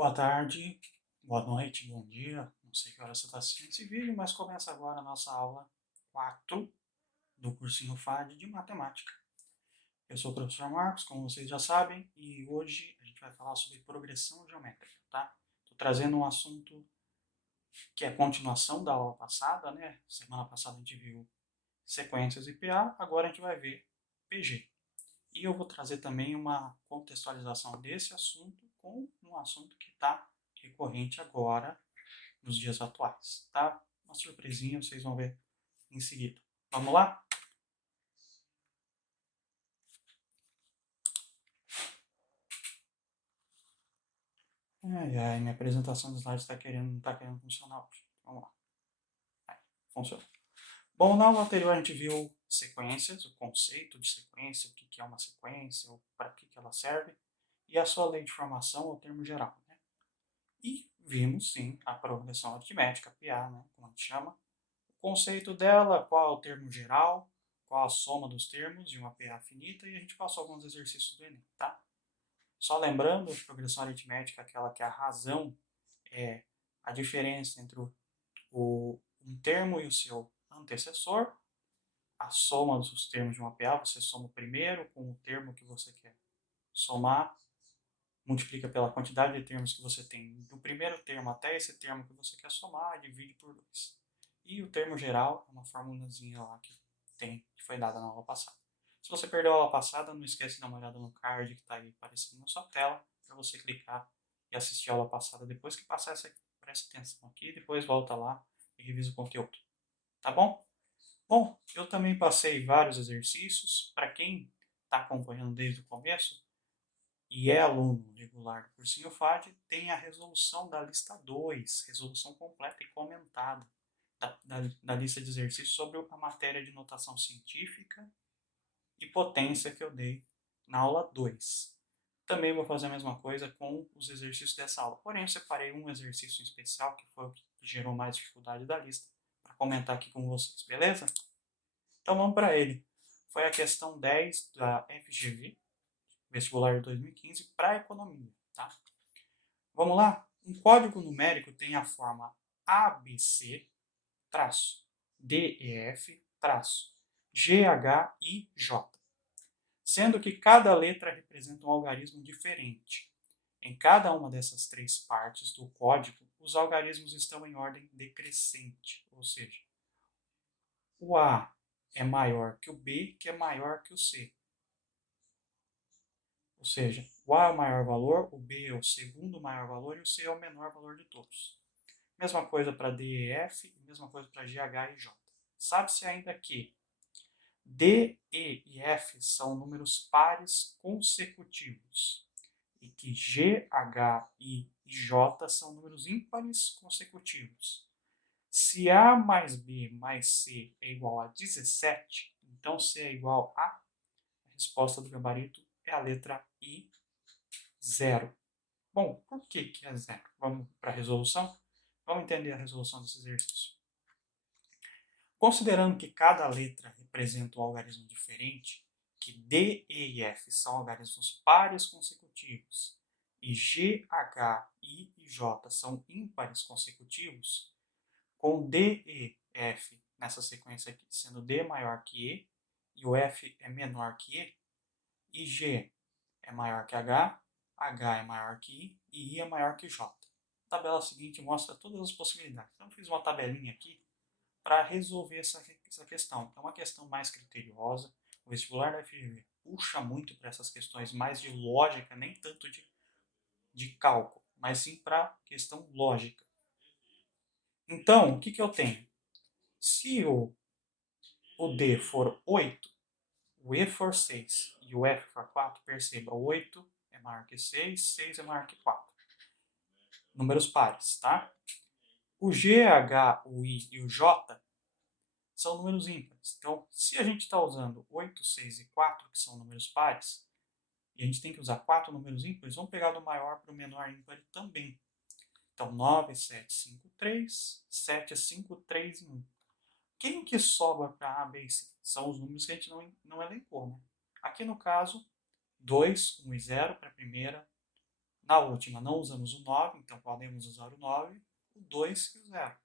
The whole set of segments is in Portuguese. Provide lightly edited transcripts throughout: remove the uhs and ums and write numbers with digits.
Boa tarde, boa noite, bom dia. Não sei que hora você está assistindo esse vídeo, mas começa agora a nossa aula 4 do cursinho FAD de Matemática. Eu sou o professor Marcos, como vocês já sabem, e hoje a gente vai falar sobre progressão geométrica, tá? Estou trazendo um assunto que é a continuação da aula passada, né? Semana passada a gente viu sequências e PA, agora a gente vai ver PG. E eu vou trazer também uma contextualização desse assunto com um assunto que está recorrente agora, nos dias atuais, tá? Uma surpresinha, vocês vão ver em seguida. Vamos lá? Ai, ai, minha apresentação dos slides não está querendo funcionar hoje. Vamos lá. Funciona. Bom, na aula anterior a gente viu sequências, o conceito de sequência, o que é uma sequência, para que ela serve, e a sua lei de formação, ou termo geral, né? E vimos, sim, a progressão aritmética, PA, né, como a gente chama. O conceito dela, qual é o termo geral, qual a soma dos termos de uma PA finita, e a gente passou alguns exercícios do Enem, tá? Só lembrando, progressão aritmética, aquela que a razão é a diferença entre um termo e o seu antecessor, a soma dos termos de uma PA, você soma o primeiro com o termo que você quer somar, multiplica pela quantidade de termos que você tem do primeiro termo até esse termo que você quer somar e divide por 2. E o termo geral é uma formulazinha lá que foi dada na aula passada. Se você perdeu a aula passada, não esquece de dar uma olhada no card que está aí aparecendo na sua tela para você clicar e assistir a aula passada depois que passar essa. Preste atenção aqui, depois volta lá e revisa o conteúdo. Tá bom? Bom, eu também passei vários exercícios. Para quem está acompanhando desde o começo, e é aluno regular do cursinho FAD, tem a resolução da lista 2, resolução completa e comentada da lista de exercícios sobre a matéria de notação científica e potência que eu dei na aula 2. Também vou fazer a mesma coisa com os exercícios dessa aula. Porém, eu separei um exercício em especial, que foi o que gerou mais dificuldade da lista, para comentar aqui com vocês, beleza? Então vamos para ele. Foi a questão 10 da FGV, vestibular de 2015, para economia, tá? Vamos lá? Um código numérico tem a forma ABC, DEF, GHIJ, sendo que cada letra representa um algarismo diferente. Em cada uma dessas três partes do código, os algarismos estão em ordem decrescente, ou seja, o A é maior que o B, que é maior que o C. Ou seja, o A é o maior valor, o B é o segundo maior valor e o C é o menor valor de todos. Mesma coisa para D e F, mesma coisa para G, H e J. Sabe-se ainda que D, E e F são números pares consecutivos e que G, H, I e J são números ímpares consecutivos. Se A mais B mais C é igual a 17, então C é igual a resposta do gabarito é a letra I, 0. Bom, por que é 0? Vamos para a resolução? Vamos entender a resolução desse exercício. Considerando que cada letra representa um algarismo diferente, que D, E e F são algarismos pares consecutivos e G, H, I e J são ímpares consecutivos, com D, E, F nessa sequência aqui sendo D maior que E o F é menor que E G é maior que H, H é maior que I e I é maior que J. A tabela seguinte mostra todas as possibilidades. Então, eu fiz uma tabelinha aqui para resolver essa questão. É uma questão mais criteriosa. O vestibular da FGV puxa muito para essas questões mais de lógica, nem tanto de cálculo, mas sim para questão lógica. Então, o que eu tenho? Se o D for 8, o E for 6 e o F for 4, perceba, 8 é maior que 6, 6 é maior que 4. Números pares, tá? O G, H, o I e o J são números ímpares. Então, se a gente está usando 8, 6 e 4, que são números pares, e a gente tem que usar 4 números ímpares, vamos pegar do maior para o menor ímpar também. Então, 9, 7, 5, 3, 7, 5, 3 e 1. Quem que sobra para A, B e C? São os números que a gente não elencou, né? Aqui no caso, 2, 1 e 0 para a primeira, Na última não usamos o 9, então podemos usar o 9, o 2 e o 0.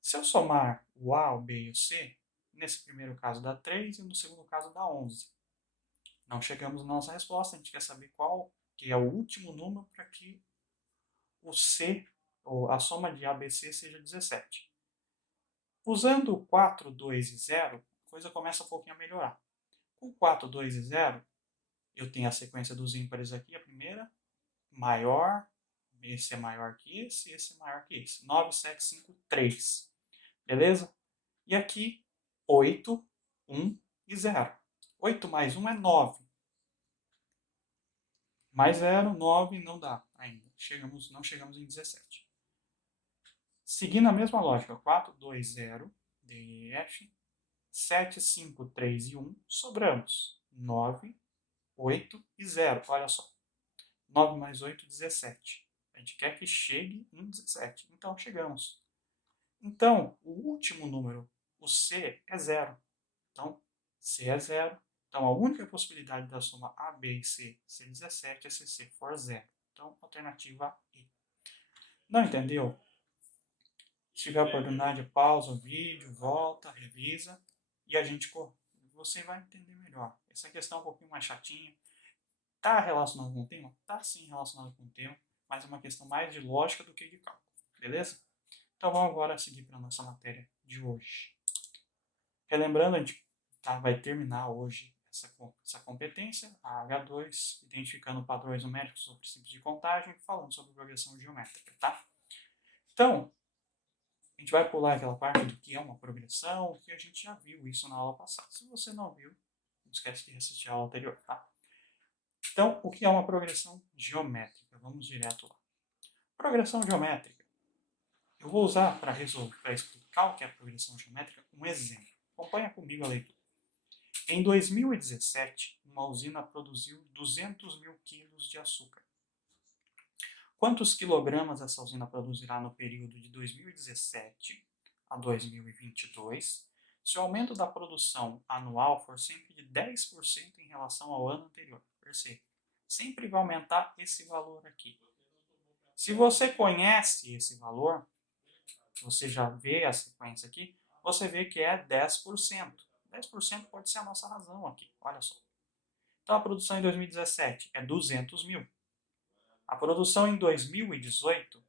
Se eu somar o A, o B e o C, nesse primeiro caso dá 3 e no segundo caso dá 11. Não chegamos na nossa resposta, a gente quer saber qual que é o último número para que o C, ou a soma de A, B, C seja 17. Usando 4, 2 e 0, a coisa começa um pouquinho a melhorar. Com 4, 2 e 0, eu tenho a sequência dos ímpares aqui, a primeira, maior, esse é maior que esse é maior que esse. 9, 7, 5, 3. Beleza? E aqui, 8, 1 e 0. 8 mais 1 é 9. Mais 0, 9, não dá ainda. Não chegamos em 17. Seguindo a mesma lógica, 4, 2, 0, D, E, F, 7, 5, 3 e 1, sobramos 9, 8 e 0. Olha só, 9 mais 8, 17. A gente quer que chegue em 17. Então, chegamos. Então, o último número, o C, é 0. Então, C é 0. Então, a única possibilidade da soma A, B e C ser 17 é se C for 0. Então, alternativa E. Não entendeu? Se tiver oportunidade, pausa o vídeo, volta, revisa e você vai entender melhor. Essa questão é um pouquinho mais chatinha. Está relacionado com o tema? Está sim relacionado com o tema, mas é uma questão mais de lógica do que de cálculo. Beleza? Então vamos agora seguir para a nossa matéria de hoje. Relembrando, a gente vai terminar hoje essa competência, a H2, identificando padrões numéricos ou princípios de contagem, falando sobre progressão geométrica, tá? Então, a gente vai pular aquela parte do que é uma progressão, que a gente já viu isso na aula passada. Se você não viu, não esquece de assistir a aula anterior, tá? Então, o que é uma progressão geométrica? Vamos direto lá. Progressão geométrica. Eu vou usar para explicar o que é progressão geométrica um exemplo. Acompanha comigo a leitura. Em 2017, uma usina produziu 200 mil quilos de açúcar. Quantos quilogramas essa usina produzirá no período de 2017 a 2022, se o aumento da produção anual for sempre de 10% em relação ao ano anterior? Perceba, sempre vai aumentar esse valor aqui. Se você conhece esse valor, você já vê a sequência aqui, você vê que é 10%. 10% pode ser a nossa razão aqui, olha só. Então a produção em 2017 é 200 mil. A produção em 2018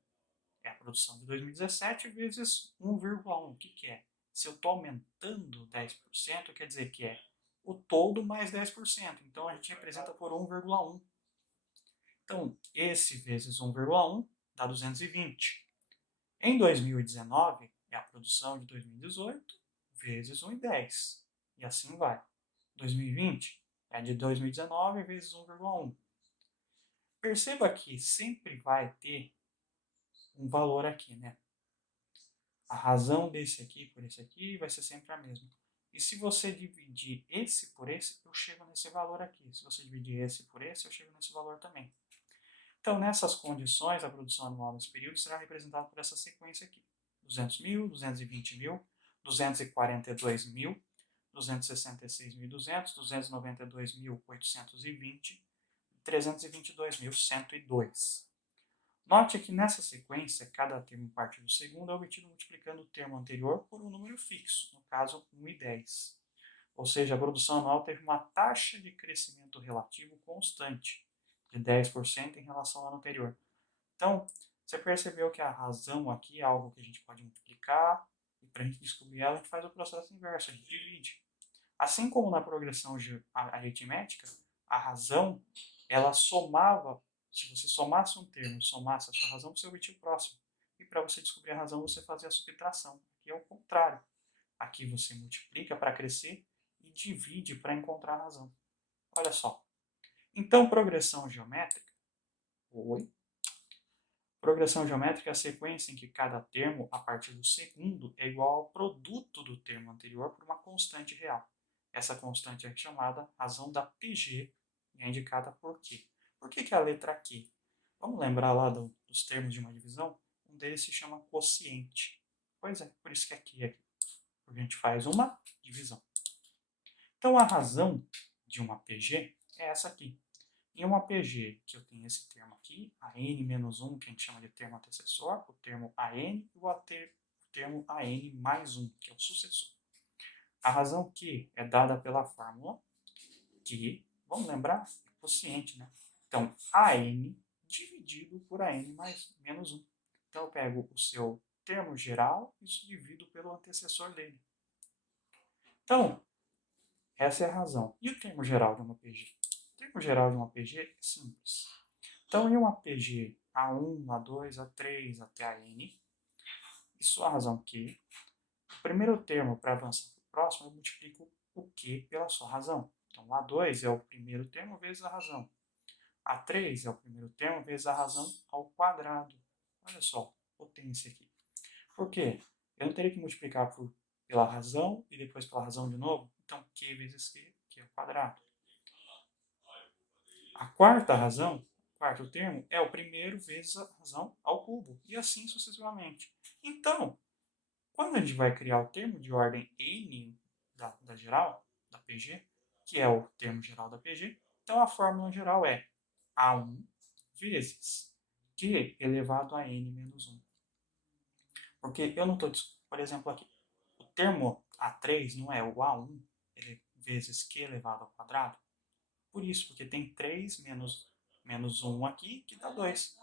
é a produção de 2017 vezes 1,1. O que é? Se eu estou aumentando 10%, quer dizer que é o todo mais 10%. Então a gente representa por 1,1. Então, esse vezes 1,1 dá 220. Em 2019, é a produção de 2018 vezes 1,10. E assim vai. 2020 é de 2019 vezes 1,1. Perceba que sempre vai ter um valor aqui, né? A razão desse aqui por esse aqui vai ser sempre a mesma. E se você dividir esse por esse, eu chego nesse valor aqui. Se você dividir esse por esse, eu chego nesse valor também. Então, nessas condições, a produção anual nesse período será representada por essa sequência aqui. 200 mil, 220 mil, 242 mil, 266.200, 292.820, 322.102. Note que nessa sequência, cada termo parte do segundo é obtido multiplicando o termo anterior por um número fixo, no caso 1 e 10. Ou seja, a produção anual teve uma taxa de crescimento relativo constante, de 10% em relação ao ano anterior. Então, você percebeu que a razão aqui é algo que a gente pode multiplicar, e para a gente descobrir ela, a gente faz o processo inverso, a gente divide. Assim como na progressão aritmética, a razão, ela somava, se você somasse um termo e somasse a sua razão, você obtinha o próximo. E para você descobrir a razão, você fazia a subtração. Aqui é o contrário. Aqui você multiplica para crescer e divide para encontrar a razão. Olha só. Então, progressão geométrica. Progressão geométrica é a sequência em que cada termo, a partir do segundo, é igual ao produto do termo anterior por uma constante real. Essa constante é chamada razão da PG e é indicada por Q. Por que é a letra Q? Vamos lembrar lá dos termos de uma divisão? Um deles se chama quociente. Pois é, por isso que é Q aqui. Porque a gente faz uma divisão. Então, a razão de uma PG é essa aqui. Em uma PG, que eu tenho esse termo aqui, a n menos 1, que a gente chama de termo antecessor, o termo an e o termo an mais 1, que é o sucessor. A razão que é dada pela fórmula que, vamos lembrar, é quociente, né? Então, an dividido por an mais menos 1. Então, eu pego o seu termo geral e isso divido pelo antecessor dele. Então, essa é a razão. E o termo geral de uma PG? O termo geral de uma PG é simples. Então, em uma PG A1, A2, A3 até a N, isso é a razão que, o primeiro termo para avançar para o próximo, eu multiplico o Q pela sua razão. Então, A2 é o primeiro termo vezes a razão. A3 é o primeiro termo vezes a razão ao quadrado. Olha só, potência aqui. Por quê? Eu não teria que multiplicar pela razão e depois pela razão de novo. Então, Q vezes Q, Q ao quadrado. A quarta razão, o quarto termo, é o primeiro vezes a razão ao cubo. E assim sucessivamente. Então, quando a gente vai criar o termo de ordem n da geral, da PG, que é o termo geral da PG, então a fórmula geral é A1 vezes Q elevado a n menos 1. Porque eu não estou, por exemplo, aqui, o termo A3 não é o A1 vezes Q elevado ao quadrado? Por isso, porque tem 3 menos 1 aqui, que dá 2.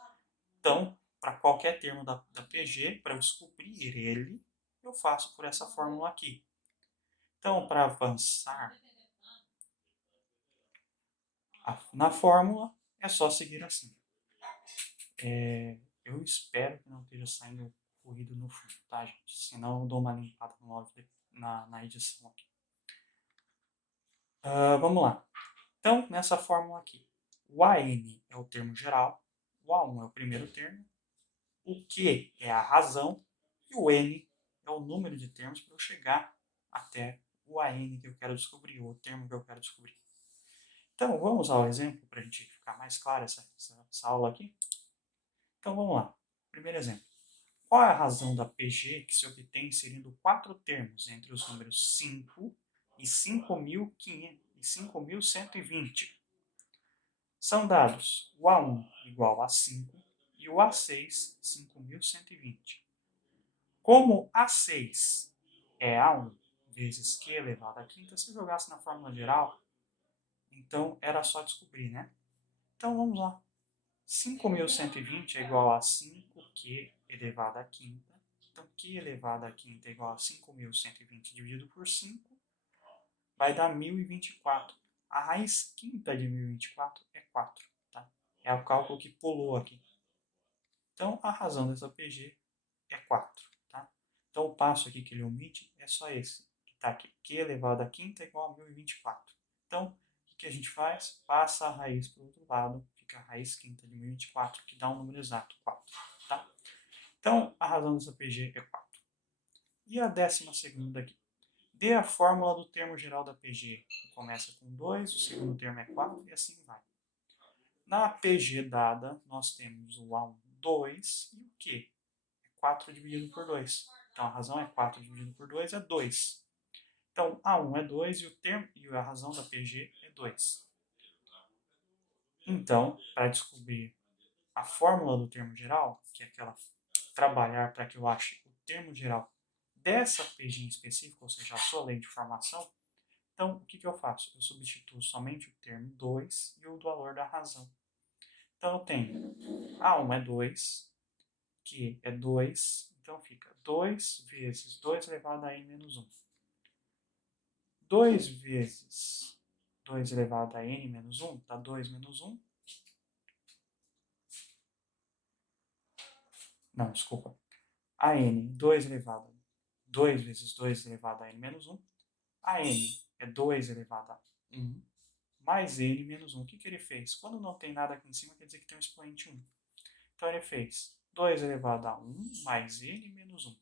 Então, para qualquer termo da PG, para eu descobrir ele, eu faço por essa fórmula aqui. Então, para avançar na fórmula, é só seguir assim. Eu espero que não esteja saindo ruído no fundo, tá, gente? Senão eu dou uma limpada no áudio na edição aqui. Vamos lá. Então, nessa fórmula aqui, o AN é o termo geral, o A1 é o primeiro termo, o Q é a razão e o N é o número de termos para eu chegar até o AN que eu quero descobrir, o termo que eu quero descobrir. Então, vamos usar o exemplo para a gente ficar mais claro essa aula aqui? Então, vamos lá. Primeiro exemplo. Qual é a razão da PG que se obtém inserindo 4 termos entre os números 5 e 5.120? São dados o A1 igual a 5 e o A6, 5.120. Como A6 é A1 vezes Q elevado à quinta, se eu jogasse na fórmula geral, então era só descobrir, né? Então vamos lá. 5.120 é igual a 5Q elevado à quinta. Então, Q elevado à quinta é igual a 5.120 dividido por 5, vai dar 1.024. A raiz quinta de 1.024 é 4. Tá? É o cálculo que pulou aqui. Então, a razão dessa PG é 4. Tá? Então, o passo aqui que ele omite é só esse, que está aqui. Q elevado à quinta é igual a 1.024. Então, o que a gente faz? Passa a raiz para o outro lado, fica a raiz quinta de 1.024, que dá um número exato, 4. Tá? Então, a razão dessa PG é 4. E a 12ª aqui? Dê a fórmula do termo geral da PG. Começa com 2, o segundo termo é 4 e assim vai. Na PG dada, nós temos o A1, 2 e o Q? 4 dividido por 2. Então, a razão é 4 dividido por 2 é 2. Então, A1 é 2 e o termo e a razão da PG é 2. Então, para descobrir a fórmula do termo geral, que é aquela trabalhar para que eu ache o termo geral dessa PG em específico, ou seja, a sua lei de formação, então o que eu faço? Eu substituo somente o termo 2 e o valor da razão. Então eu tenho A1 é 2, que é 2, então fica 2 vezes 2 elevado a n menos 1. 2 vezes 2 elevado a n menos 1 dá 2 menos 1. Não, desculpa. A n, 2 elevado a 2 vezes 2 elevado a n menos 1. A n é 2 elevado a 1 mais n menos 1. O que ele fez? Quando não tem nada aqui em cima, quer dizer que tem um expoente 1. Então ele fez 2 elevado a 1 mais n menos 1.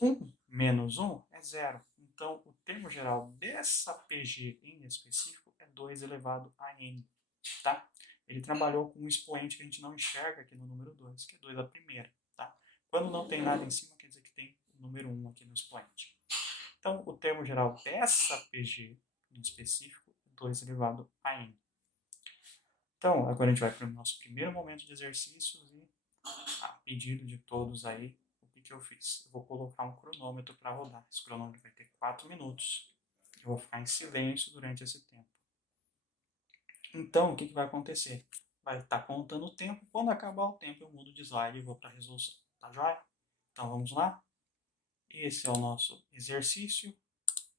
1 menos 1 é 0. Então, o termo geral dessa PG em específico é 2 elevado a n. Tá? Ele trabalhou com um expoente que a gente não enxerga aqui no número 2, que é 2 a primeira. Tá? Quando não tem nada em cima, quer dizer que tem o número 1 aqui no expoente. Então, o termo geral dessa PG em específico é 2 elevado a n. Então, agora a gente vai para o nosso primeiro momento de exercícios e, a pedido de todos aí, o que eu fiz? Eu vou colocar um cronômetro para rodar. Esse cronômetro vai ter 4 minutos. Eu vou ficar em silêncio durante esse tempo. Então, o que vai acontecer? Vai estar contando o tempo. Quando acabar o tempo, eu mudo de slide e vou para a resolução. Tá joia? Então, vamos lá? Esse é o nosso exercício.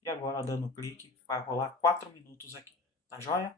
E agora, dando clique, vai rolar 4 minutos aqui. Tá joia?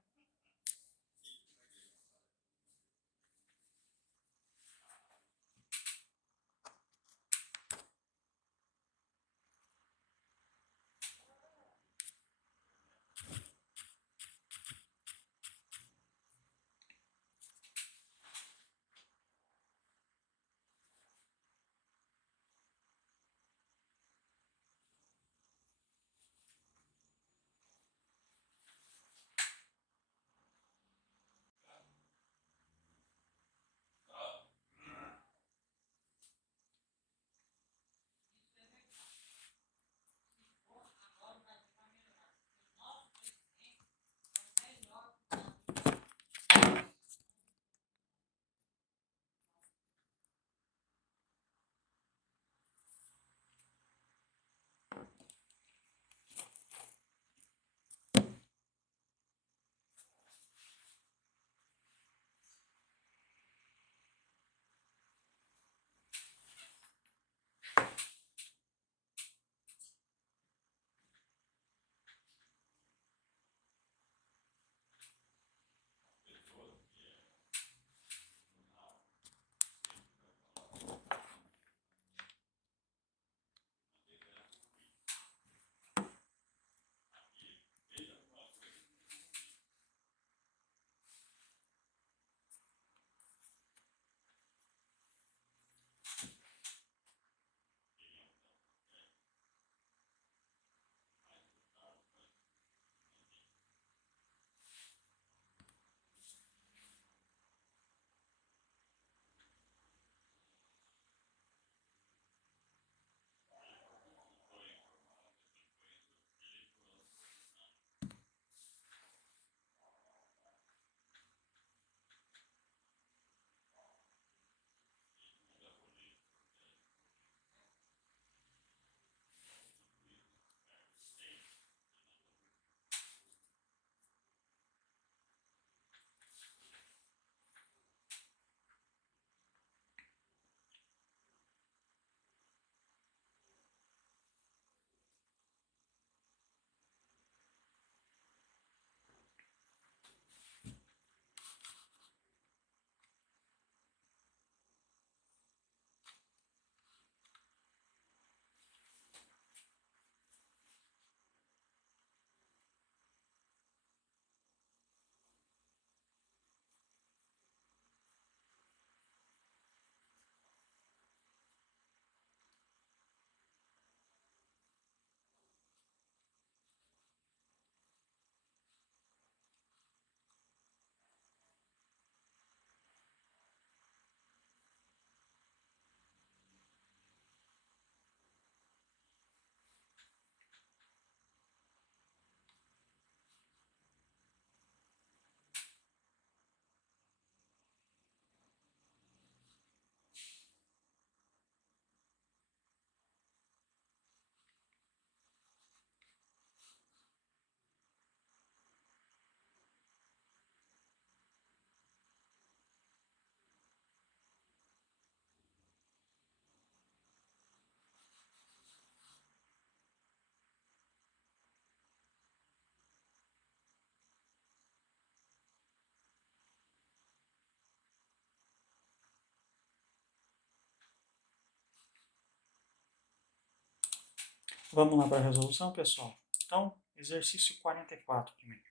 Vamos lá para a resolução, pessoal? Então, exercício 44 primeiro.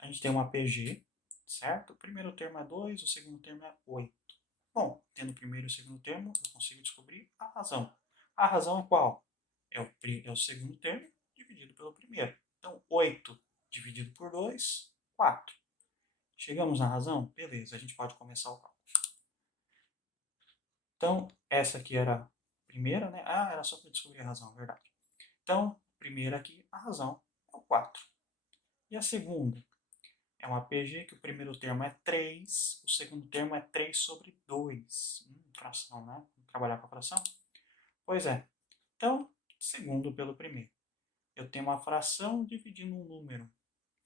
A gente tem uma PG, certo? O primeiro termo é 2, o segundo termo é 8. Bom, tendo o primeiro e o segundo termo, eu consigo descobrir a razão. A razão é qual? É o segundo termo dividido pelo primeiro. Então, 8 dividido por 2, 4. Chegamos na razão? Beleza, a gente pode começar o cálculo. Então, essa aqui era a primeira, né? Ah, era só para descobrir a razão, verdade. Então, primeira aqui, a razão é o 4. E a segunda? É uma PG que o primeiro termo é 3, o segundo termo é 3 sobre 2. Fração, né? Vamos trabalhar com a fração? Pois é. Então, segundo pelo primeiro. Eu tenho uma fração dividindo um número.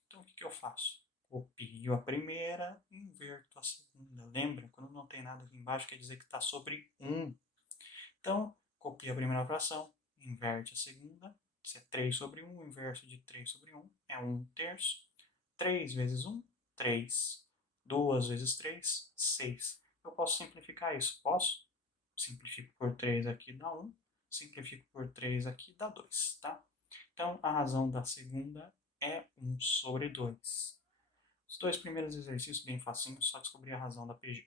Então, o que eu faço? Copio a primeira e inverto a segunda. Lembra? Quando não tem nada aqui embaixo, quer dizer que está sobre 1. Então, copia a primeira fração, inverte a segunda. Isso é 3 sobre 1, o inverso de 3 sobre 1 é 1 terço. 3 vezes 1, 3. 2 vezes 3, 6. Eu posso simplificar isso? Posso? Simplifico por 3 aqui dá 1. Simplifico por 3 aqui dá 2, tá? Então, a razão da segunda é 1 sobre 2. Os dois primeiros exercícios, bem facinho, só descobrir a razão da PG.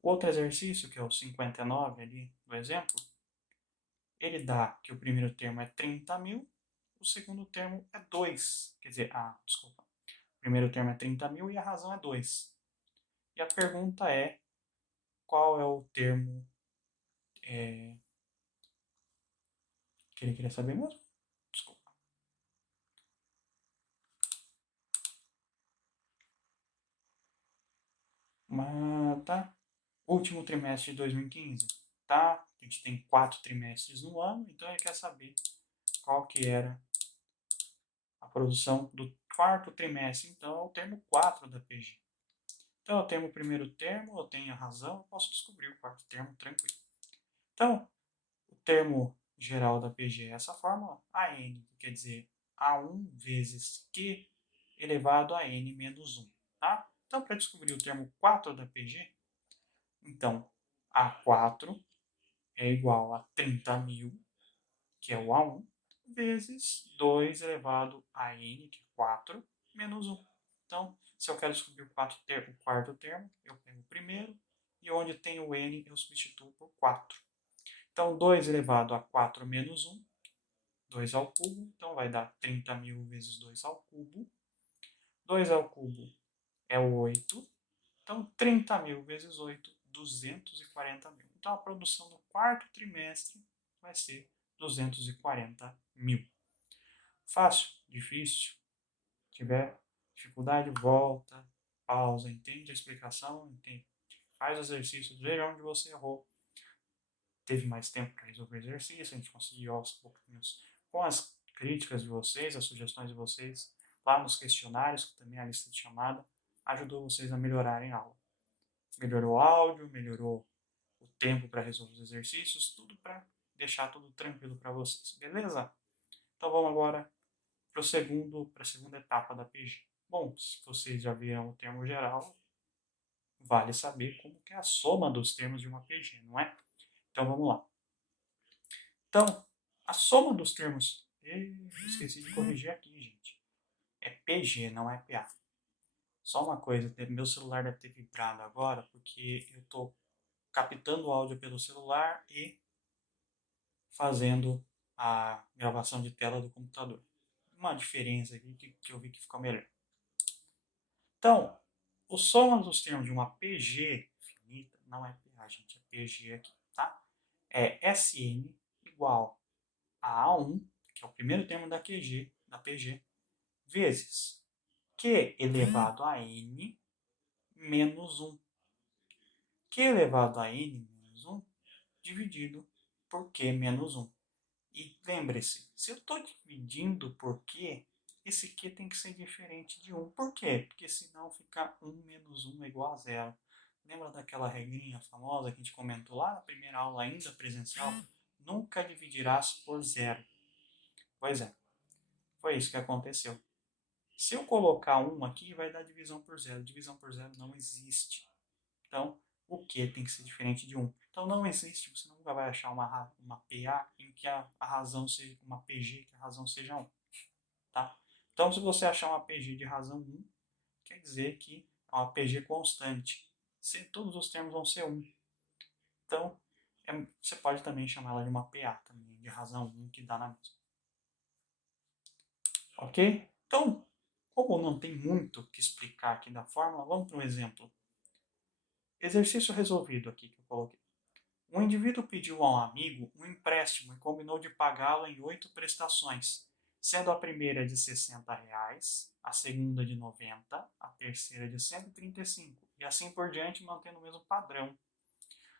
O outro exercício, que é o 59 ali do exemplo, ele dá que o primeiro termo é 30.000, o segundo termo é 2. Quer dizer, desculpa. O primeiro termo é 30.000 e a razão é 2. E a pergunta é, qual é o termo que ele queria saber mesmo? Desculpa. Tá. Último trimestre de 2015. Tá? A gente tem 4 trimestres no ano, então ele quer saber qual que era a produção do quarto trimestre. Então, é o termo 4 da PG. Então, eu tenho o primeiro termo, eu tenho a razão, eu posso descobrir o quarto termo tranquilo. Então, o termo geral da PG é essa fórmula, AN, que quer dizer A1 vezes Q elevado a N menos 1. Tá? Então, para descobrir o termo 4 da PG, então, A4 é igual a 30.000, que é o A1, vezes 2 elevado a N, que é 4, menos 1. Então, se eu quero descobrir o quarto termo, eu pego o primeiro, e onde tem o N, eu substituo por 4. Então, 2 elevado a 4 menos 1, 2 ao cubo, então vai dar 30.000 vezes 2 ao cubo. 2 ao cubo é 8, então 30.000 vezes 8, 240.000. Então, a produção do quarto trimestre vai ser 240.000. Fácil? Difícil? Tiver dificuldade, volta, pausa, entende a explicação, entende? Faz o exercício, veja onde você errou. Teve mais tempo para resolver o exercício, a gente conseguiu aos pouquinhos com as críticas de vocês, as sugestões de vocês, lá nos questionários, que também é a lista de chamada, ajudou vocês a melhorarem a aula. Melhorou o áudio, melhorou o tempo para resolver os exercícios, tudo para deixar tudo tranquilo para vocês, beleza? Então vamos agora para a segunda etapa da PG. Bom, se vocês já viram o termo geral, vale saber como que é a soma dos termos de uma PG, não é? Então vamos lá. Então, a soma dos termos, esqueci de corrigir aqui, gente. É PG, não é PA. Só uma coisa, meu celular deve ter vibrado agora, porque eu estou captando o áudio pelo celular e fazendo a gravação de tela do computador. Uma diferença aqui que eu vi que ficou melhor. Então, o soma dos termos de uma PG finita, não é PA, gente, é PG aqui, tá? É SN igual a A1, que é o primeiro termo da PG, vezes Q elevado a N menos 1. Q elevado a N menos 1 dividido por Q menos 1. E lembre-se, se eu estou dividindo por Q, esse Q tem que ser diferente de 1. Por quê? Porque senão fica 1 menos 1 é igual a 0. Lembra daquela regrinha famosa que a gente comentou lá na primeira aula ainda presencial? Nunca dividirás por 0. Pois é, foi isso que aconteceu. Se eu colocar 1 aqui, vai dar divisão por 0. Divisão por 0 não existe. Então, o Q tem que ser diferente de 1. Então, não existe, você nunca vai achar uma PA em que a razão seja uma PG, que a razão seja 1. Tá? Então, se você achar uma PG de razão 1, quer dizer que é uma PG constante. Todos os termos vão ser 1. Então, você pode também chamar ela de uma PA, também, de razão 1, que dá na mesma. Ok? Então, como não tem muito o que explicar aqui da fórmula, vamos para um exemplo. Exercício resolvido aqui que eu coloquei. Um indivíduo pediu a um amigo um empréstimo e combinou de pagá-lo em 8 prestações, sendo a primeira de R$ 60 iguais, a segunda de 90, a terceira de 135, e assim por diante, mantendo o mesmo padrão.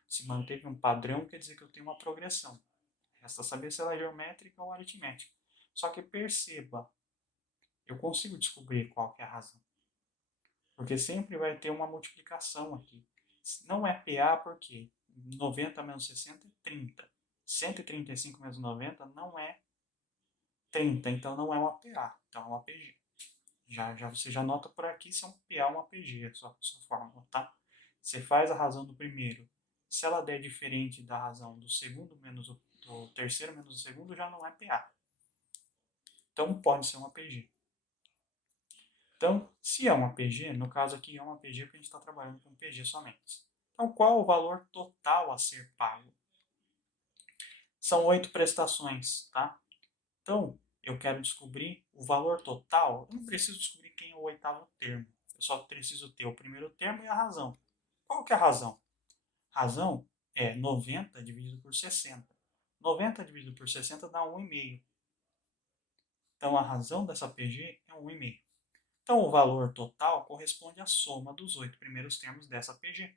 Se manteve um padrão, quer dizer que eu tenho uma progressão. Resta saber se ela é geométrica ou aritmética. Só que perceba, eu consigo descobrir qual que é a razão. Porque sempre vai ter uma multiplicação aqui. Não é PA porque 90 menos 60 é 30. 135 menos 90 não é 30, então não é uma PA, então é uma PG. Você já nota por aqui se é um PA ou uma PG, a sua fórmula, tá? Você faz a razão do primeiro. Se ela der diferente da razão do segundo menos do terceiro menos o segundo, já não é PA. Então pode ser uma PG. Então, se é uma PG, no caso aqui é uma PG porque a gente está trabalhando com PG somente. Então, qual o valor total a ser pago? São 8 prestações, tá? Então, eu quero descobrir o valor total. Eu não preciso descobrir quem é o oitavo termo. Eu só preciso ter o primeiro termo e a razão. Qual que é a razão? A razão é 90 dividido por 60. 90 dividido por 60 dá 1,5. Então, a razão dessa PG é 1,5. Então, o valor total corresponde à soma dos 8 primeiros termos dessa PG.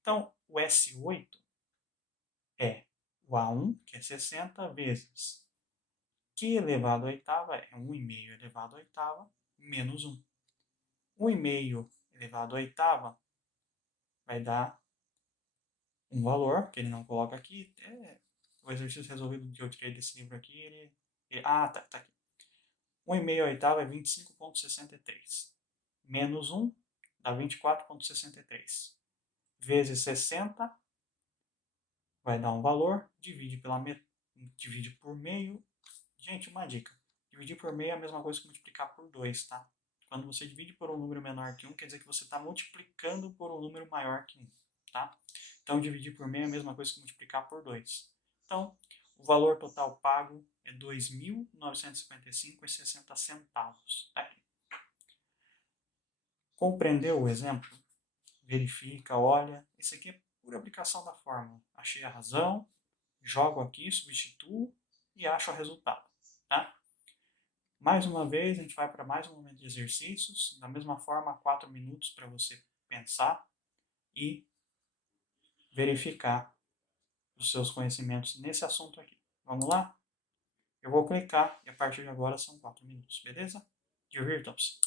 Então, o S8 é o A1, que é 60, vezes Q elevado à oitava é 1,5 elevado à oitava menos 1. 1,5 elevado à oitava vai dar um valor, que ele não coloca aqui. O exercício resolvido que eu tirei desse livro aqui, tá aqui. 1,5 à oitava é 25,63. Menos 1 dá 24,63. Vezes 60 vai dar um valor, divide por meio. Gente, uma dica. Dividir por meio é a mesma coisa que multiplicar por 2, tá? Quando você divide por um número menor que 1, quer dizer que você está multiplicando por um número maior que 1, tá? Então, dividir por meio é a mesma coisa que multiplicar por 2. Então, o valor total pago é R$ 2.955,60. Tá aqui. Compreendeu o exemplo? Verifica, olha. Isso aqui é pura aplicação da fórmula. Achei a razão, jogo aqui, substituo e acho o resultado, tá? Mais uma vez, a gente vai para mais um momento de exercícios. Da mesma forma, 4 minutos para você pensar e verificar os seus conhecimentos nesse assunto aqui. Vamos lá? Eu vou clicar e a partir de agora são 4 minutos, beleza? Divirtam-se.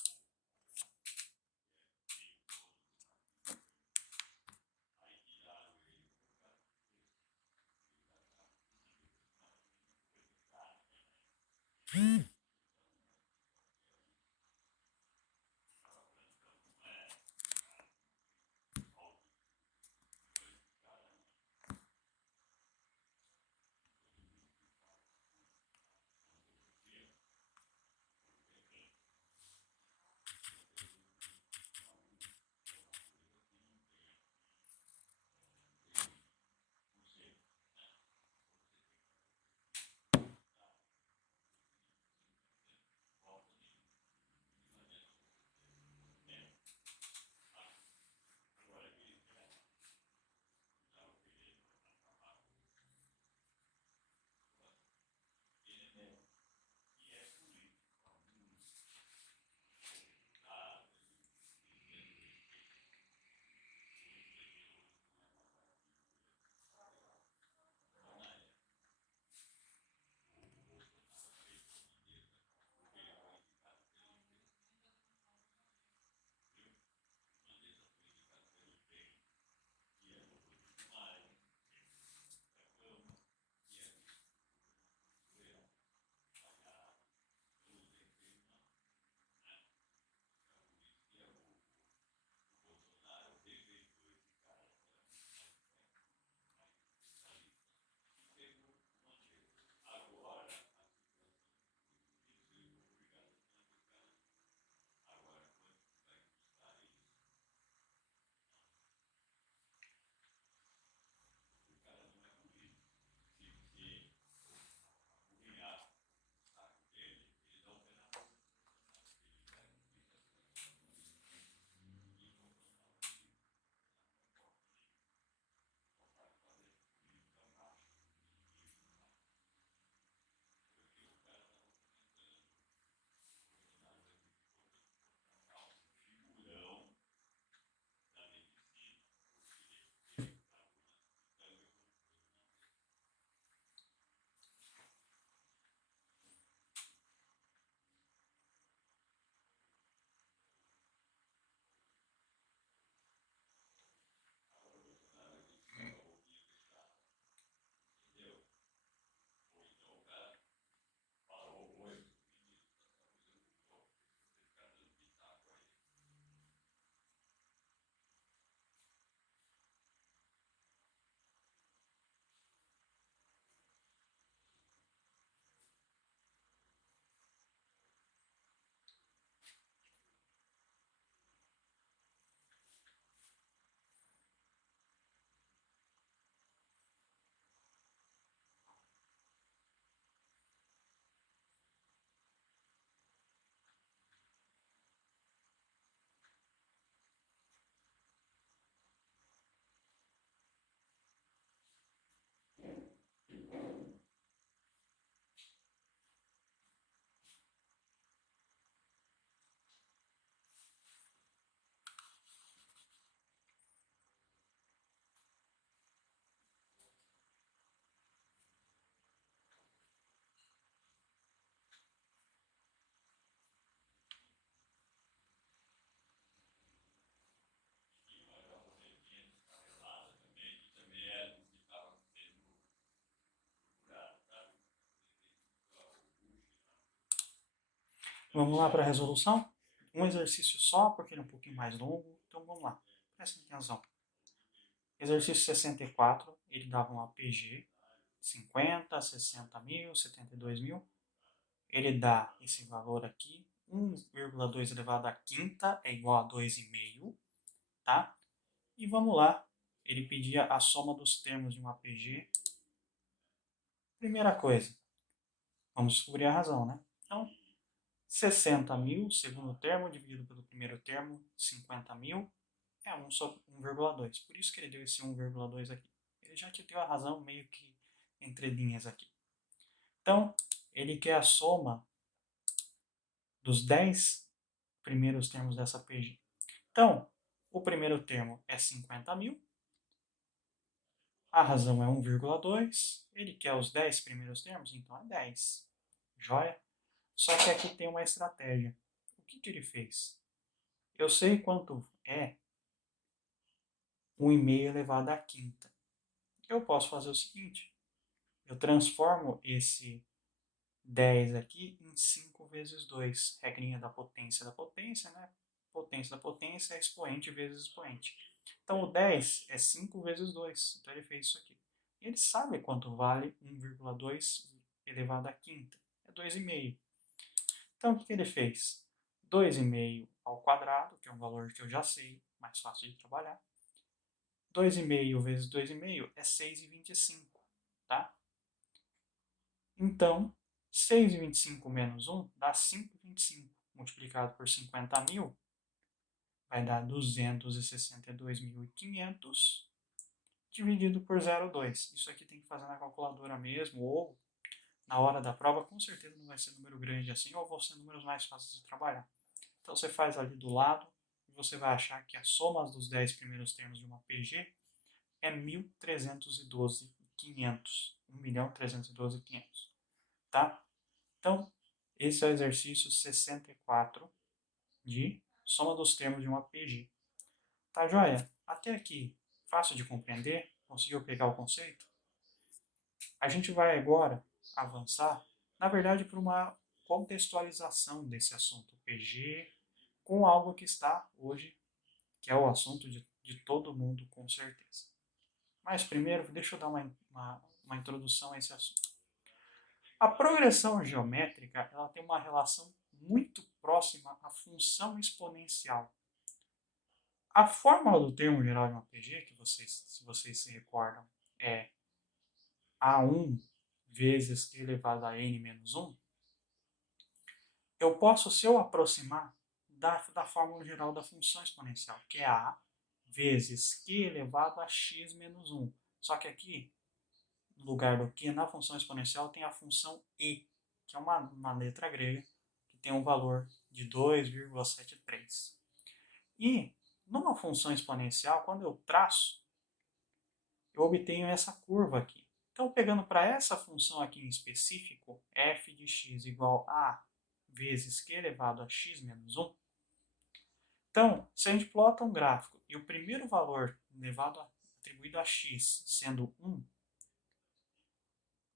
Vamos lá para a resolução? Um exercício só, porque ele é um pouquinho mais longo. Então vamos lá. Presta atenção. Exercício 64, ele dava um APG 50, 60 mil, 72 mil. Ele dá esse valor aqui, 1,2 elevado à quinta é igual a 2,5, tá? E vamos lá, ele pedia a soma dos termos de um APG. Primeira coisa, vamos descobrir a razão, né? Então, 60 mil, segundo termo, dividido pelo primeiro termo, 50 mil, é 1,2. Por isso que ele deu esse 1,2 aqui. Ele já te deu a razão meio que entre linhas aqui. Então, ele quer a soma dos 10 primeiros termos dessa PG. Então, o primeiro termo é 50 mil, a razão é 1,2, ele quer os 10 primeiros termos, então é 10. Joia? Só que aqui tem uma estratégia. O que ele fez? Eu sei quanto é 1,5 elevado à quinta. Eu posso fazer o seguinte, eu transformo esse 10 aqui em 5 vezes 2. Regrinha da potência, né? Potência da potência é expoente vezes expoente. Então, o 10 é 5 vezes 2. Então, ele fez isso aqui. E ele sabe quanto vale 1,2 elevado à quinta. É 2,5. Então, o que ele fez? 2,5 ao quadrado, que é um valor que eu já sei, mais fácil de trabalhar. 2,5 vezes 2,5 é 6,25, tá? Então, 6,25 menos 1 dá 5,25. Multiplicado por 50 mil, vai dar 262.500 dividido por 0,2. Isso aqui tem que fazer na calculadora mesmo, ou na hora da prova, com certeza não vai ser número grande assim, ou vão ser números mais fáceis de trabalhar. Então você faz ali do lado, e você vai achar que a soma dos 10 primeiros termos de uma PG é 1.312.500. 1.312.500. Tá? Então, esse é o exercício 64 de soma dos termos de uma PG. Tá joia? Até aqui, fácil de compreender? Conseguiu pegar o conceito? A gente vai agora avançar, na verdade, para uma contextualização desse assunto PG com algo que está hoje, que é o assunto de todo mundo, com certeza. Mas primeiro, deixa eu dar uma introdução a esse assunto. A progressão geométrica ela tem uma relação muito próxima à função exponencial. A fórmula do termo geral de uma PG, que se vocês se recordam, é A1 vezes Q elevado a N menos 1. Eu posso, se eu aproximar da fórmula geral da função exponencial, que é A vezes Q elevado a X menos 1. Só que aqui, no lugar do Q, na função exponencial, tem a função E, que é uma letra grega, que tem um valor de 2,73. E, numa função exponencial, quando eu traço, eu obtenho essa curva aqui. Então, pegando para essa função aqui em específico, f de x igual a vezes q elevado a x menos 1. Então, se a gente plota um gráfico e o primeiro valor atribuído a x sendo 1,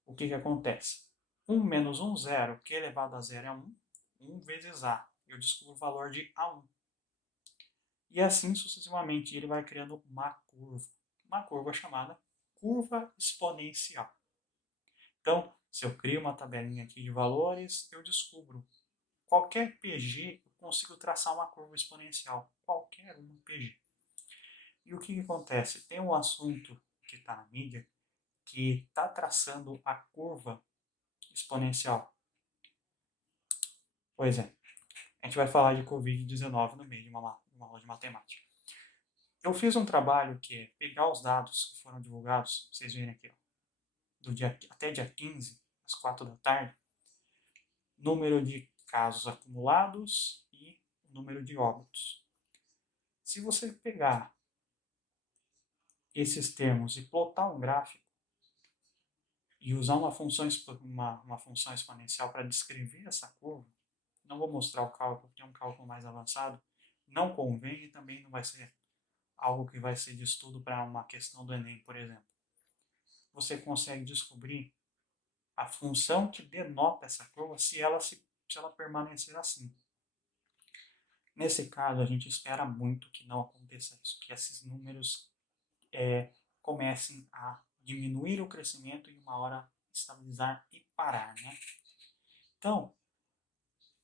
o que acontece? 1 menos 1, 0. Q elevado a 0 é 1. 1 vezes a. Eu descubro o valor de A1. E assim sucessivamente ele vai criando uma curva. Uma curva chamada curva exponencial. Então, se eu crio uma tabelinha aqui de valores, eu descubro qualquer PG, eu consigo traçar uma curva exponencial. Qualquer uma PG. E o que acontece? Tem um assunto que está na mídia que está traçando a curva exponencial. Pois é, a gente vai falar de Covid-19 no meio de uma aula de matemática. Eu fiz um trabalho que é pegar os dados que foram divulgados, vocês verem aqui, ó, até dia 15, às 4 da tarde, número de casos acumulados e número de óbitos. Se você pegar esses termos e plotar um gráfico e usar uma função exponencial para descrever essa curva, não vou mostrar o cálculo, porque é um cálculo mais avançado, não convém e também não vai ser algo que vai ser de estudo para uma questão do Enem, por exemplo. Você consegue descobrir a função que denota essa curva se ela se se ela permanecer assim. Nesse caso, a gente espera muito que não aconteça isso, que esses números comecem a diminuir o crescimento e uma hora estabilizar e parar, né? Então,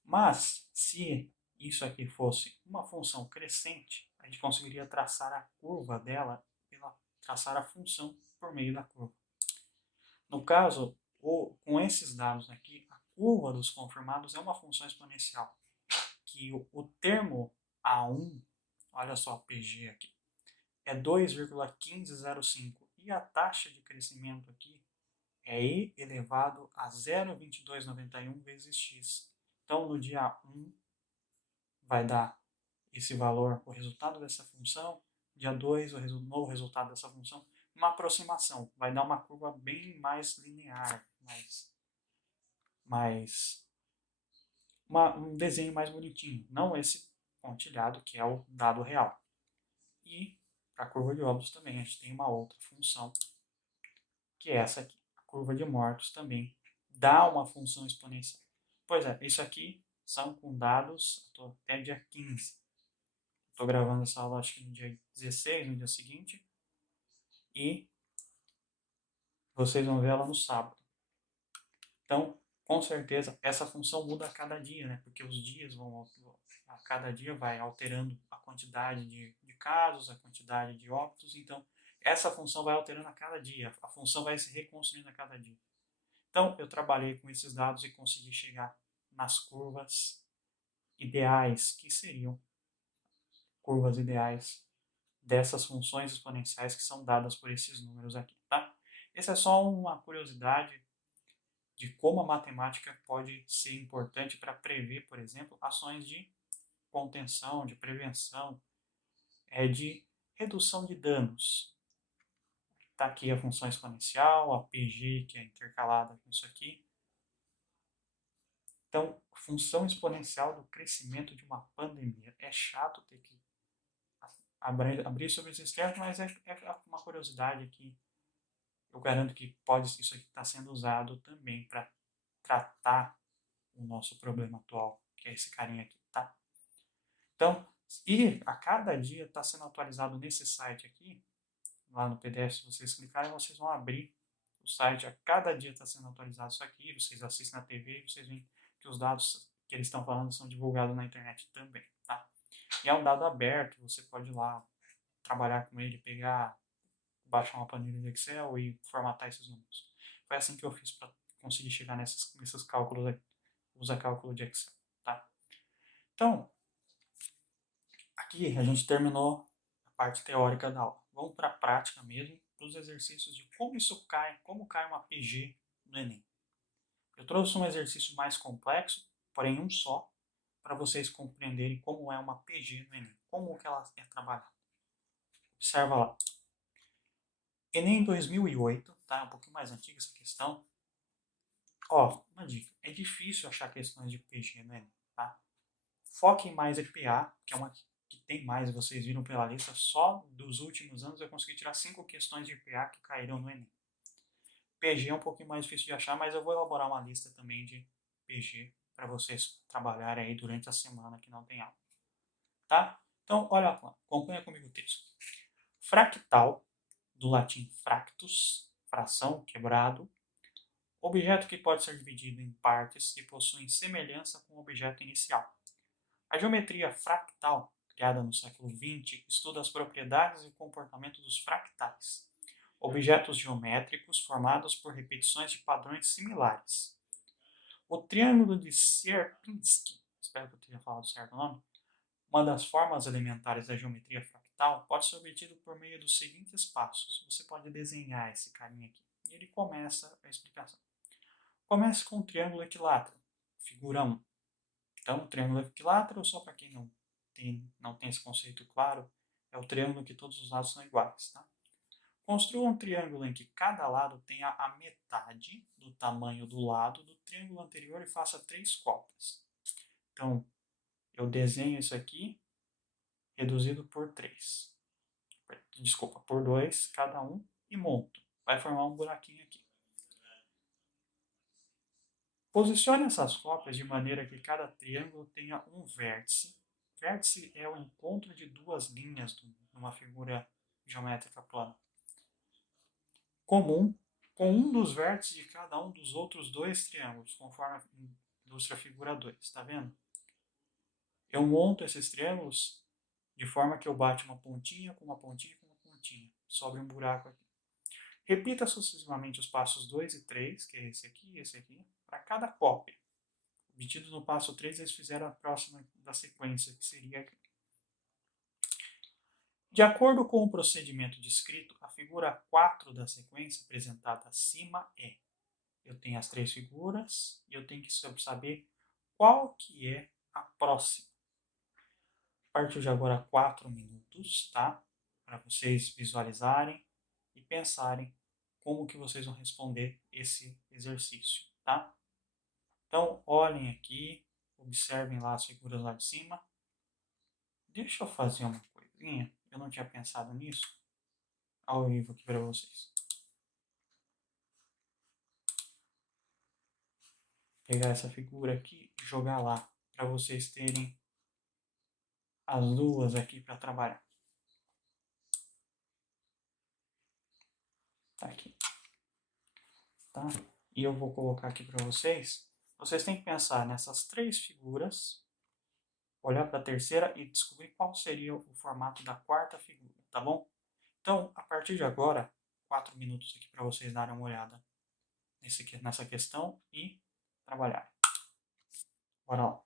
mas se isso aqui fosse uma função crescente, a gente conseguiria traçar a curva dela, traçar a função por meio da curva. No caso, com esses dados aqui, a curva dos confirmados é uma função exponencial, que o termo A1, olha só o PG aqui, é 2,1505 e a taxa de crescimento aqui é e elevado a 0,2291 vezes x. Então, no dia 1, vai dar esse valor, o resultado dessa função. Dia 2, o novo resultado dessa função. Uma aproximação. Vai dar uma curva bem mais linear, um desenho mais bonitinho. Não esse pontilhado, que é o dado real. E para a curva de óbitos também, a gente tem uma outra função, que é essa aqui. A curva de mortos também dá uma função exponencial. Pois é, isso aqui são com dados até dia 15. Estou gravando essa aula acho que no dia 16, no dia seguinte. E vocês vão ver ela no sábado. Então, com certeza, essa função muda a cada dia, né? Porque os dias a cada dia vai alterando a quantidade de casos, a quantidade de óbitos. Então, essa função vai alterando a cada dia. A função vai se reconstruindo a cada dia. Então, eu trabalhei com esses dados e consegui chegar nas curvas ideais, que seriam curvas ideais dessas funções exponenciais que são dadas por esses números aqui, tá? Essa é só uma curiosidade de como a matemática pode ser importante para prever, por exemplo, ações de contenção, de prevenção, de redução de danos. Está aqui a função exponencial, a PG, que é intercalada com isso aqui. Então, função exponencial do crescimento de uma pandemia. É chato ter que abrir sobre esses termos, mas é uma curiosidade que eu garanto que isso aqui está sendo usado também para tratar o nosso problema atual, que é esse carinha aqui, tá? Então, e a cada dia está sendo atualizado nesse site aqui, lá no PDF, se vocês clicarem, vocês vão abrir o site, a cada dia está sendo atualizado isso aqui, vocês assistem na TV e vocês veem que os dados que eles estão falando são divulgados na internet também, tá? E é um dado aberto, você pode ir lá trabalhar com ele, baixar uma planilha de Excel e formatar esses números. Foi assim que eu fiz para conseguir chegar nesses cálculos aí. Usa cálculo de Excel, tá? Então, aqui a gente terminou a parte teórica da aula. Vamos para a prática mesmo, para os exercícios de como cai uma PG no Enem. Eu trouxe um exercício mais complexo, porém um só, para vocês compreenderem como é uma PG no Enem, como que ela é trabalhada. Observa lá. Enem 2008, tá? Um pouquinho mais antiga essa questão. Ó, uma dica. É difícil achar questões de PG no Enem, tá? Foque em mais EPA, que é uma que tem mais, vocês viram pela lista. Só dos últimos anos eu consegui tirar 5 questões de EPA que caíram no Enem. PG é um pouquinho mais difícil de achar, mas eu vou elaborar uma lista também de PG para vocês trabalharem aí durante a semana que não tem aula. Tá? Então, olha lá, acompanha comigo o texto. Fractal, do latim fractus, fração, quebrado, objeto que pode ser dividido em partes que possuem semelhança com o objeto inicial. A geometria fractal, criada no século XX, estuda as propriedades e o comportamento dos fractais, objetos geométricos formados por repetições de padrões similares. O triângulo de Sierpinski, espero que eu tenha falado certo o nome, uma das formas elementares da geometria fractal, pode ser obtido por meio dos seguintes passos. Você pode desenhar esse carinha aqui. E ele começa a explicação. Comece com o triângulo equilátero, figura 1. Então, o triângulo equilátero, só para quem não tem esse conceito claro, é o triângulo que todos os lados são iguais. Tá? Construa um triângulo em que cada lado tenha a metade do tamanho do lado do triângulo anterior e faça 3 copas. Então, eu desenho isso aqui reduzido por 3. Desculpa, por 2 cada um e monto. Vai formar um buraquinho aqui. Posicione essas cópias de maneira que cada triângulo tenha um vértice. Vértice é o encontro de duas linhas numa figura geométrica plana. Comum com um dos vértices de cada um dos outros dois triângulos, conforme ilustra a figura 2. Está vendo? Eu monto esses triângulos de forma que eu bate uma pontinha com uma pontinha com uma pontinha. Sobre um buraco aqui. Repita sucessivamente os passos 2 e 3, que é esse aqui e esse aqui, para cada cópia. Obtido no passo 3, eles fizeram a próxima da sequência, que seria aqui. De acordo com o procedimento descrito, a figura 4 da sequência apresentada acima é: eu tenho as três figuras e eu tenho que saber qual que é a próxima. A partir de agora 4 minutos, tá? Para vocês visualizarem e pensarem como que vocês vão responder esse exercício, tá? Então, olhem aqui, observem lá as figuras lá de cima. Deixa eu fazer uma coisinha, eu não tinha pensado nisso, ao vivo aqui para vocês. Pegar essa figura aqui e jogar lá, para vocês terem as duas aqui para trabalhar. Tá aqui. Tá? E eu vou colocar aqui para vocês. Vocês têm que pensar nessas três figuras, olhar para a terceira e descobrir qual seria o formato da quarta figura, tá bom? Então, a partir de agora, 4 minutos aqui para vocês darem uma olhada nessa questão e trabalhar. Bora lá.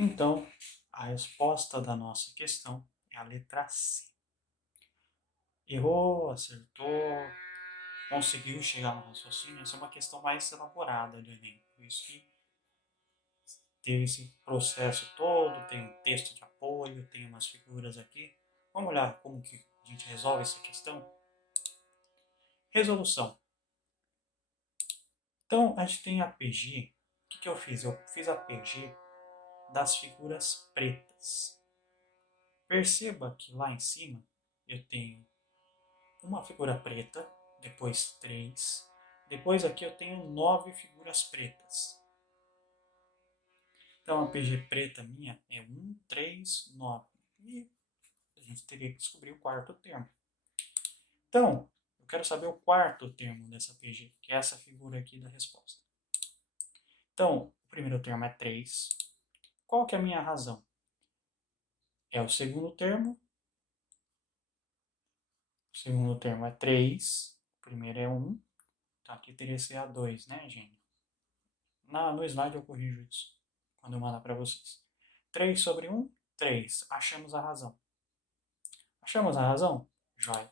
Então, a resposta da nossa questão é a letra C. Errou, acertou, conseguiu chegar no raciocínio. Essa é uma questão mais elaborada do Enem. Por isso que teve esse processo todo, tem um texto de apoio, tem umas figuras aqui. Vamos olhar como que a gente resolve essa questão? Resolução. Então, a gente tem a PG. O que eu fiz? Eu fiz a PG das figuras pretas. Perceba que lá em cima eu tenho uma figura preta, depois 3. Depois aqui eu tenho 9 figuras pretas. Então a PG preta minha é 1, 3, 9. E a gente teria que descobrir o quarto termo. Então, eu quero saber o quarto termo dessa PG, que é essa figura aqui da resposta. Então, o primeiro termo é 3. Qual que é a minha razão? É o segundo termo. O segundo termo é 3. O primeiro é 1. Então aqui teria que ser a 2, né, gente? No slide eu corrijo isso, quando eu mandar para vocês. 3 sobre 1, 3. Achamos a razão. Achamos a razão? Joia.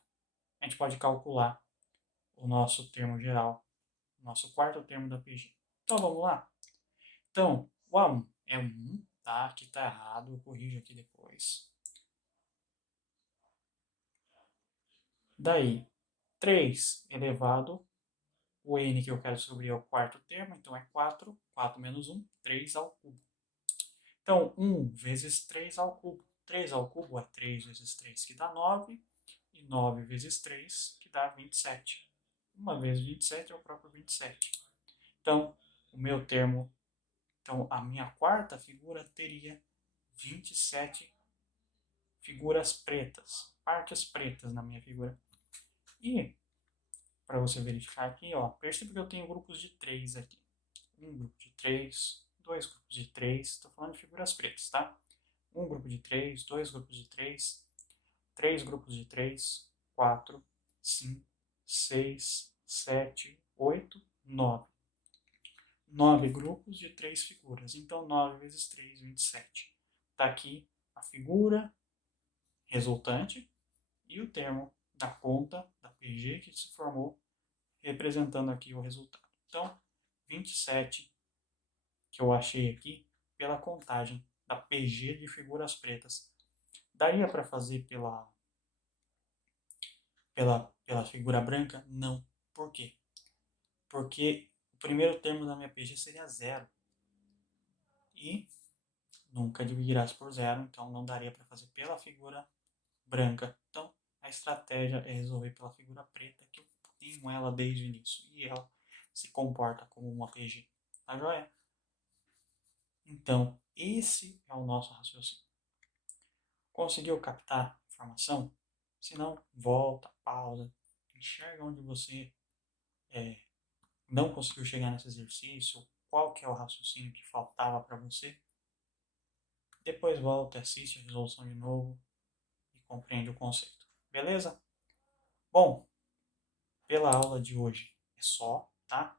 A gente pode calcular o nosso termo geral, o nosso quarto termo da PG. Então vamos lá? Então, o A1 é 1, tá? Aqui está errado, eu corrijo aqui depois. Daí, 3 elevado, o n que eu quero descobrir é o quarto termo, então é 4, 4 menos 1, 3 ao cubo. Então, 1 vezes 3 ao cubo. 3 ao cubo é 3 vezes 3, que dá 9, e 9 vezes 3, que dá 27. 1 vezes 27 é o próprio 27. Então, o meu termo, então a minha quarta figura teria 27 figuras pretas, partes pretas na minha figura. E, para você verificar aqui, ó, perceba que eu tenho grupos de 3 aqui. Um grupo de 3, dois grupos de 3, estou falando de figuras pretas, tá? Um grupo de 3, dois grupos de 3, três grupos de 3, 4, 5, 6, 7, 8, 9. 9 grupos de 3 figuras. Então, 9 vezes 3, 27. Está aqui a figura resultante e o termo da conta da PG que se formou, representando aqui o resultado. Então, 27 que eu achei aqui pela contagem da PG de figuras pretas. Daria para fazer pela figura branca? Não. Por quê? Porque o primeiro termo da minha PG seria 0. E nunca dividirás por 0, então não daria para fazer pela figura branca. Então, a estratégia é resolver pela figura preta, que eu tenho ela desde o início. E ela se comporta como uma PG. Tá joia? Então, esse é o nosso raciocínio. Conseguiu captar a informação? Se não, volta, pausa, enxerga onde você não conseguiu chegar nesse exercício, qual que é o raciocínio que faltava para você. Depois volta, assiste a resolução de novo e compreende o conceito. Beleza? Bom, pela aula de hoje é só, tá?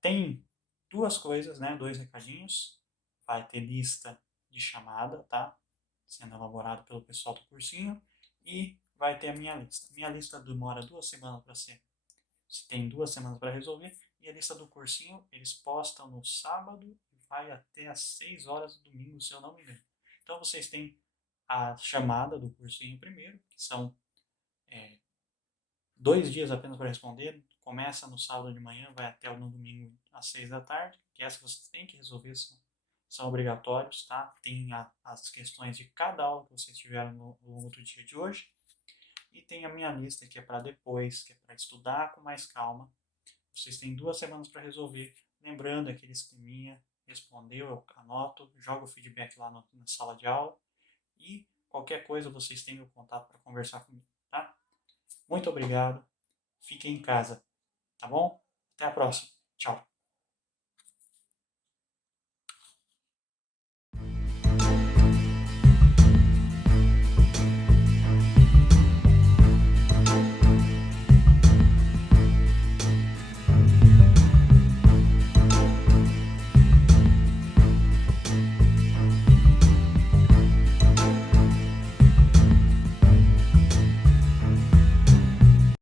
Tem duas coisas, né? Dois recadinhos. Vai ter lista de chamada, tá? Sendo elaborado pelo pessoal do cursinho. E vai ter a minha lista. Minha lista demora 2 semanas para ser. Você tem 2 semanas para resolver. E a lista do cursinho, eles postam no sábado e vai até às 6 horas do domingo, se eu não me engano. Então vocês têm a chamada do cursinho primeiro, que são 2 dias apenas para responder. Começa no sábado de manhã, vai até no domingo às 6 da tarde. Que essa vocês têm que resolver, são obrigatórios, tá? Tem as questões de cada aula que vocês tiveram no longo do dia de hoje. E tem a minha lista que é para depois, que é para estudar com mais calma. Vocês têm 2 semanas para resolver. Lembrando aquele esqueminha, respondeu, eu anoto, jogo o feedback lá na sala de aula. E qualquer coisa vocês têm o contato para conversar comigo, tá? Muito obrigado. Fiquem em casa, tá bom? Até a próxima. Tchau.